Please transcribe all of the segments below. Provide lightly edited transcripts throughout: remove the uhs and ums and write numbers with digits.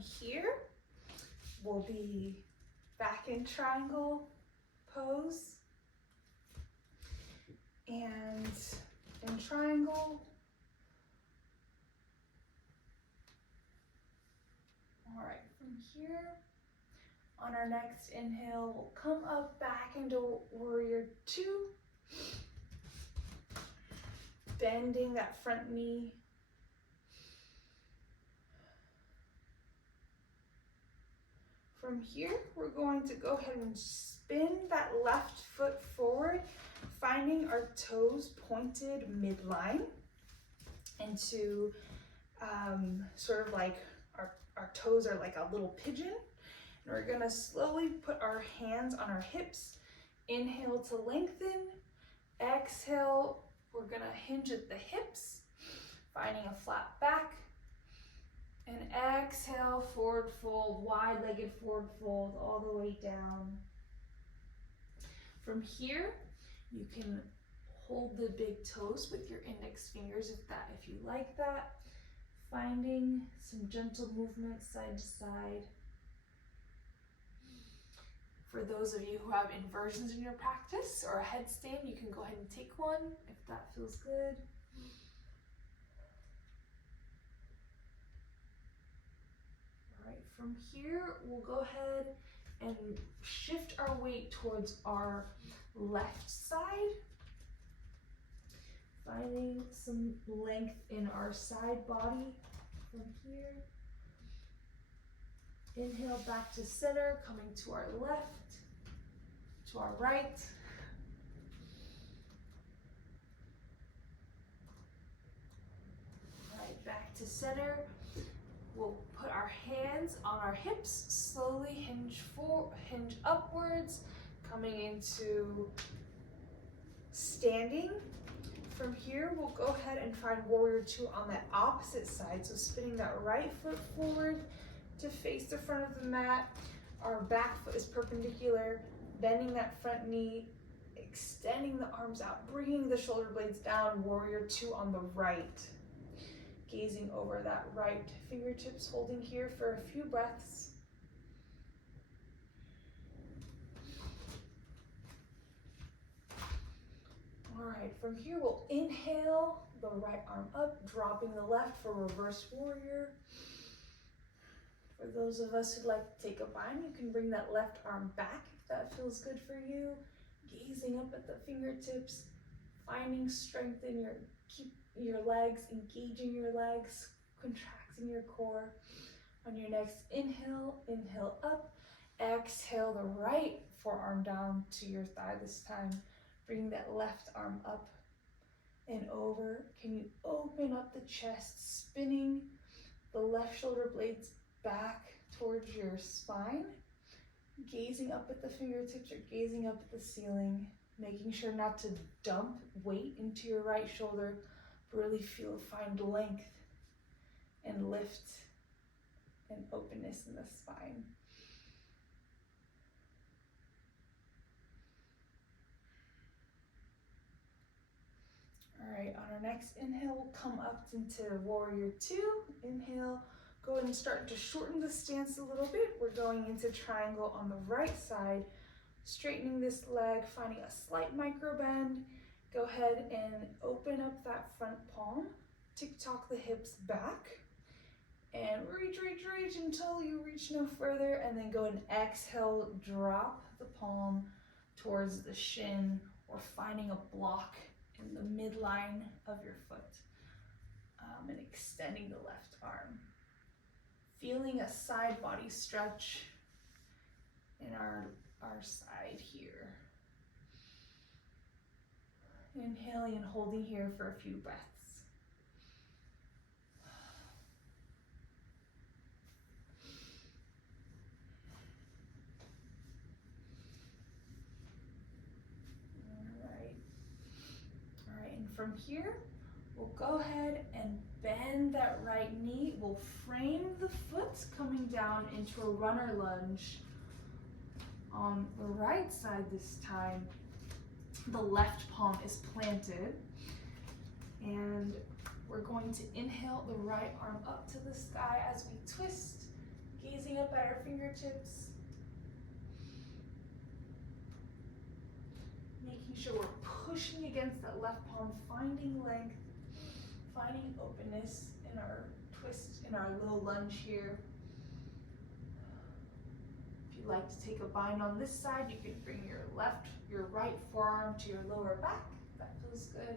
here, we'll be back in triangle pose. And in triangle. All right, from here, on our next inhale, we'll come up back into warrior two. Bending that front knee. From here, we're going to go ahead and spin that left foot forward, finding our toes pointed midline into sort of like our toes are like a little pigeon. And we're gonna slowly put our hands on our hips. Inhale to lengthen. Exhale, we're gonna hinge at the hips, finding a flat back. And exhale, forward fold, wide-legged forward fold all the way down. From here, you can hold the big toes with your index fingers if you like that. Finding some gentle movement side to side. For those of you who have inversions in your practice or a headstand, you can go ahead and take one if that feels good. All right, from here, we'll go ahead and shift our weight towards our left side. Finding some length in our side body from here. Inhale back to center, coming to our left, to our right. All right, back to center. We'll put our hands on our hips, slowly hinge upwards, coming into standing. From here, we'll go ahead and find warrior two on that opposite side. So spinning that right foot forward to face the front of the mat. Our back foot is perpendicular, bending that front knee, extending the arms out, bringing the shoulder blades down, warrior two on the right. Gazing over that right fingertips, holding here for a few breaths. All right, from here we'll inhale the right arm up, dropping the left for reverse warrior. For those of us who'd like to take a bind, you can bring that left arm back if that feels good for you. Gazing up at the fingertips, finding strength in your legs, engaging your legs, contracting your core. On your next inhale, inhale up. Exhale the right forearm down to your thigh this time. Bring that left arm up and over. Can you open up the chest, spinning the left shoulder blades back towards your spine, gazing up at the fingertips or gazing up at the ceiling, making sure not to dump weight into your right shoulder, but really find length and lift and openness in the spine. All right, on our next inhale, we'll come up into warrior two. Inhale, go ahead and start to shorten the stance a little bit. We're going into triangle on the right side, straightening this leg, finding a slight micro bend. Go ahead and open up that front palm, tick-tock the hips back, and reach until you reach no further, and then go and exhale, drop the palm towards the shin or finding a block in the midline of your foot, and extending the left arm. Feeling a side body stretch in our side here. Inhaling and holding here for a few breaths. All right, and from here, we'll go ahead and bend that right knee. We'll frame the foot coming down into a runner lunge. On the right side this time, the left palm is planted. And we're going to inhale the right arm up to the sky as we twist Gazing up at our fingertips. Making sure we're pushing against that left palm, finding length, finding openness in our twist, in our little lunge here. If you like to take a bind on this side, you can bring your right forearm to your lower back. That feels good.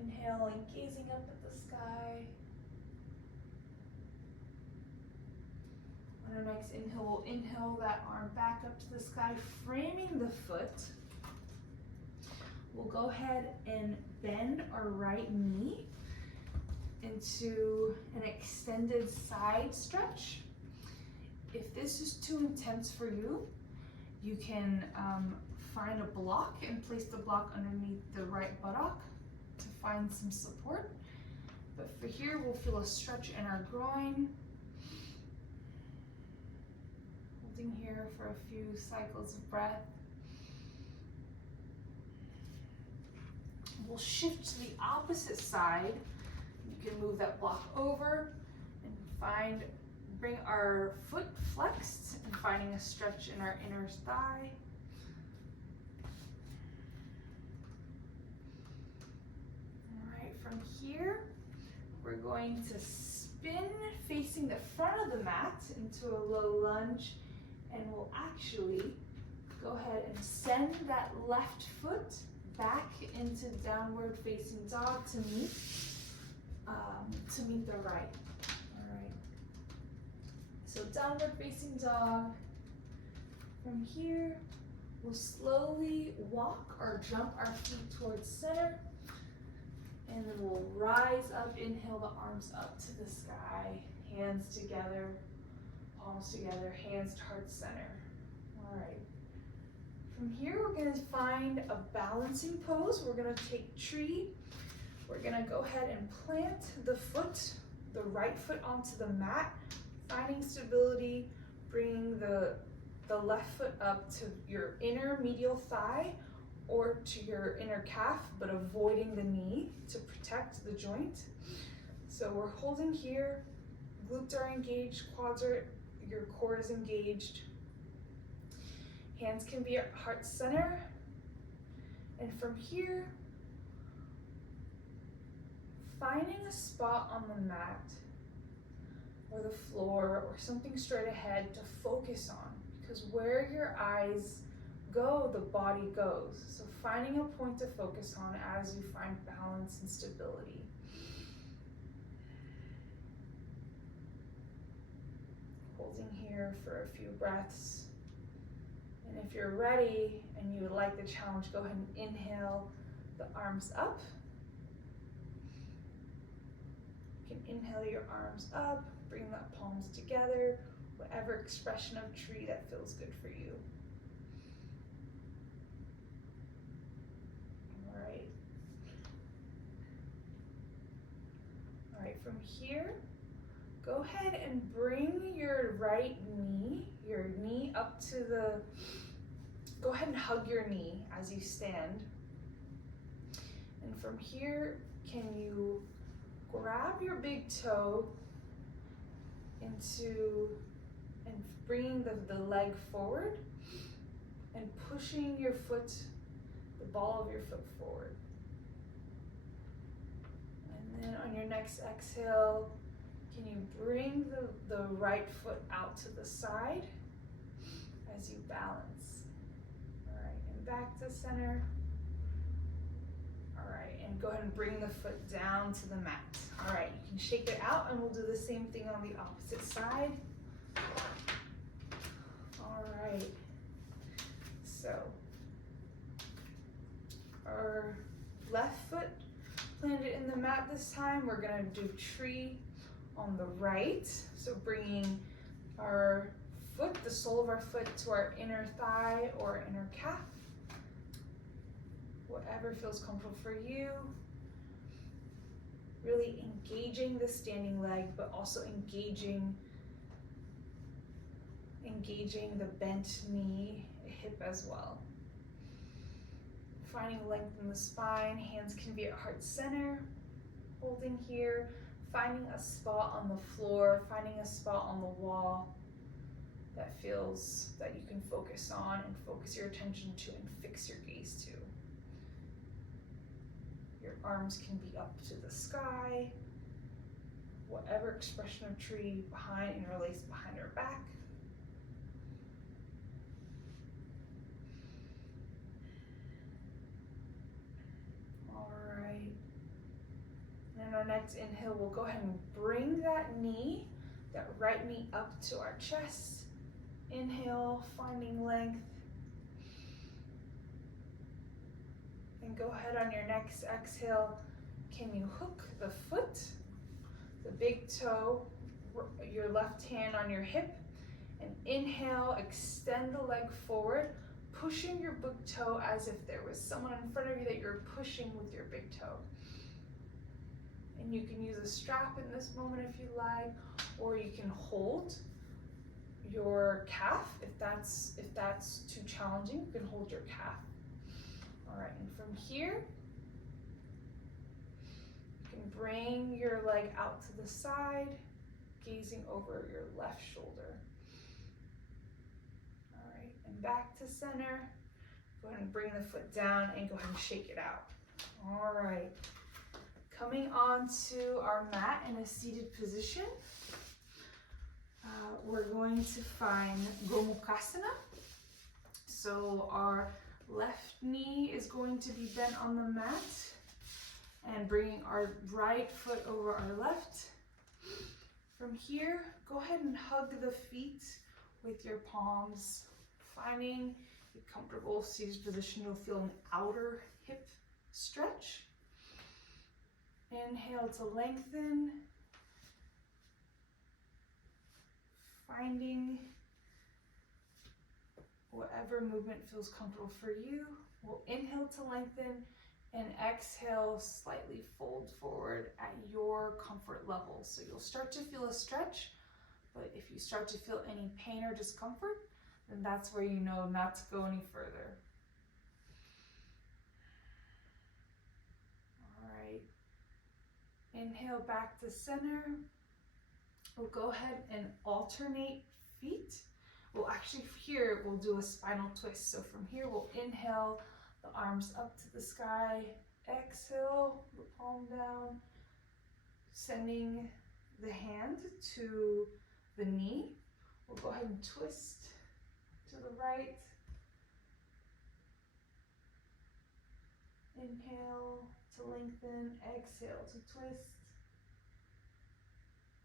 Inhaling, gazing up at the sky. On our next inhale, we'll inhale that arm back up to the sky, framing the foot. We'll go ahead and bend our right knee into an extended side stretch. If this is too intense for you, you can find a block and place the block underneath the right buttock to find some support. But for here, we'll feel a stretch in our groin. Holding here for a few cycles of breath. We'll shift to the opposite side. You can move that block over and bring our foot flexed and finding a stretch in our inner thigh. All right, from here, we're going to spin facing the front of the mat into a low lunge, and we'll actually go ahead and send that left foot back into downward facing dog to meet the right. All right. So downward facing dog. From here, we'll slowly walk or jump our feet towards center, and then we'll rise up. Inhale the arms up to the sky, hands together, palms together, hands to heart center. All right. From here, we're going to find a balancing pose. We're going to take tree. We're going to go ahead and plant the foot, the right foot onto the mat, finding stability, bringing the left foot up to your inner medial thigh or to your inner calf, but avoiding the knee to protect the joint. So we're holding here, glutes are engaged, quads are, your core is engaged. Hands can be at heart center. And from here, finding a spot on the mat or the floor or something straight ahead to focus on, because where your eyes go, the body goes. So finding a point to focus on as you find balance and stability. Holding here for a few breaths. And if you're ready and you would like the challenge, go ahead and inhale the arms up. You can inhale your arms up, bring the palms together, whatever expression of tree that feels good for you. All right. All right, from here, go ahead and bring your right knee, your knee up to the, go ahead and hug your knee as you stand. And from here, can you grab your big toe into, and bringing the leg forward and pushing your foot, the ball of your foot forward. And then on your next exhale, can you bring the right foot out to the side as you balance? All right, and back to center. All right, and go ahead and bring the foot down to the mat. All right, you can shake it out and we'll do the same thing on the opposite side. All right, so our left foot planted in the mat this time. We're gonna do tree on the right. So bringing our foot, the sole of our foot, to our inner thigh or inner calf. Whatever feels comfortable for you. Really engaging the standing leg, but also engaging the bent knee, hip as well. Finding length in the spine, hands can be at heart center. Holding here, Finding a spot on the floor, finding a spot on the wall that feels that you can focus on and focus your attention to and fix your gaze to. Your arms can be up to the sky, whatever expression of tree behind, interlaced behind our back. All right. And our next inhale, we'll go ahead and bring that right knee up to our chest. Inhale, finding length. And go ahead on your next exhale. Can you hook the foot, the big toe, your left hand on your hip, and inhale, extend the leg forward, pushing your big toe as if there was someone in front of you that you're pushing with your big toe. And you can use a strap in this moment if you like, or you can hold your calf if that's too challenging. You can hold your calf. All right, and from here, you can bring your leg out to the side, gazing over your left shoulder. All right, and back to center. Go ahead and bring the foot down and go ahead and shake it out. All right, coming onto our mat in a seated position, we're going to find Gomukhasana. So our left knee is going to be bent on the mat and bringing our right foot over our left. From here, go ahead and hug the feet with your palms, finding a comfortable seated position. You'll feel an outer hip stretch. Inhale to lengthen, finding whatever movement feels comfortable for you. We'll inhale to lengthen and exhale, slightly fold forward at your comfort level. So you'll start to feel a stretch, but if you start to feel any pain or discomfort, then that's where you know not to go any further. All right. Inhale back to center. We'll go ahead and alternate feet. Well, actually here we'll do a spinal twist. So from here we'll inhale, the arms up to the sky. Exhale, the palm down, sending the hand to the knee. We'll go ahead and twist to the right. Inhale to lengthen, exhale to twist.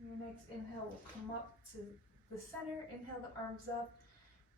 Your next inhale will come up to the center. Inhale the arms up.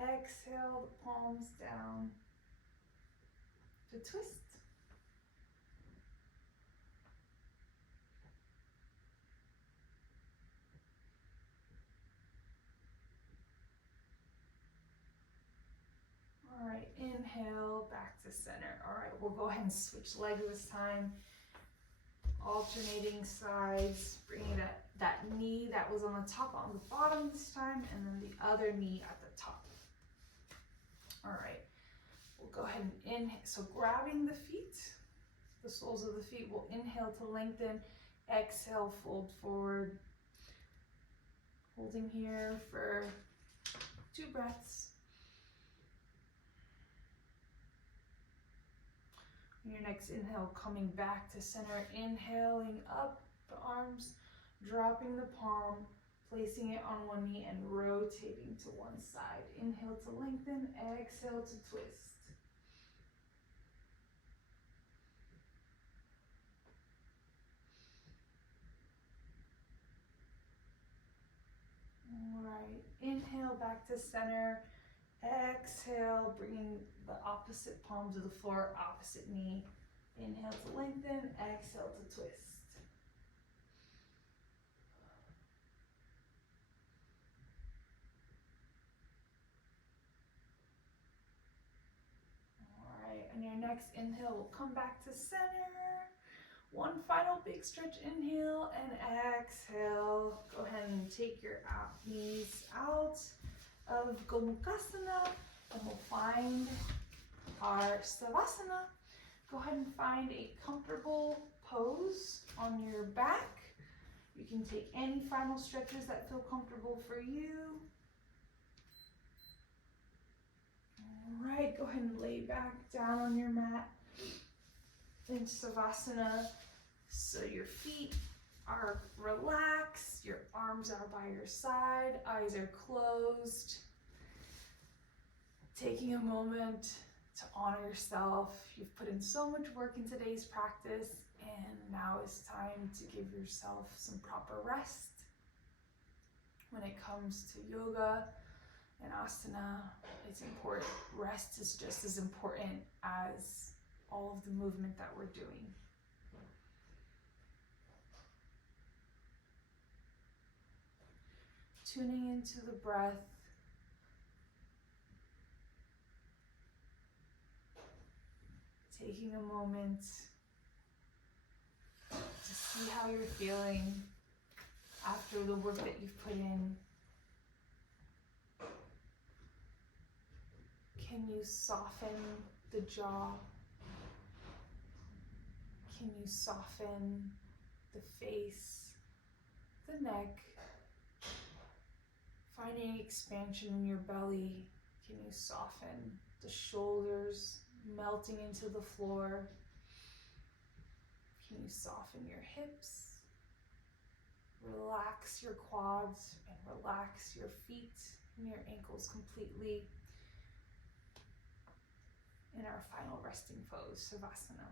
Exhale the palms down to twist. All right, inhale back to center. All right, we'll go ahead and switch legs this time. Alternating sides, bringing that knee that was on the top on the bottom this time, and then the other knee at the top. All right, we'll go ahead and inhale. So grabbing the feet, the soles of the feet, we'll inhale to lengthen, exhale, fold forward. Holding here for 2 breaths. Your next inhale, coming back to center, inhaling up the arms, dropping the palm, placing it on one knee and rotating to one side. Inhale to lengthen, exhale to twist. All right, inhale back to center. Exhale, bringing the opposite palm to the floor, opposite knee. Inhale to lengthen, exhale to twist. All right, and your next inhale will come back to center. One final big stretch, inhale and exhale. Go ahead and take your knees out of Gomukhasana, and we'll find our Savasana. Go ahead and find a comfortable pose on your back. You can take any final stretches that feel comfortable for you. All right, go ahead and lay back down on your mat in Savasana. So your feet are relaxed, your arms are by your side, eyes are closed. Taking a moment to honor yourself. You've put in so much work in today's practice, and now it's time to give yourself some proper rest. When it comes to yoga and asana, it's important. Rest is just as important as all of the movement that we're doing. Tuning into the breath. Taking a moment to see how you're feeling after the work that you've put in. Can you soften the jaw? Can you soften the face, the neck? Finding expansion in your belly. Can you soften the shoulders, melting into the floor? Can you soften your hips? Relax your quads and relax your feet and your ankles completely in our final resting pose, Savasana.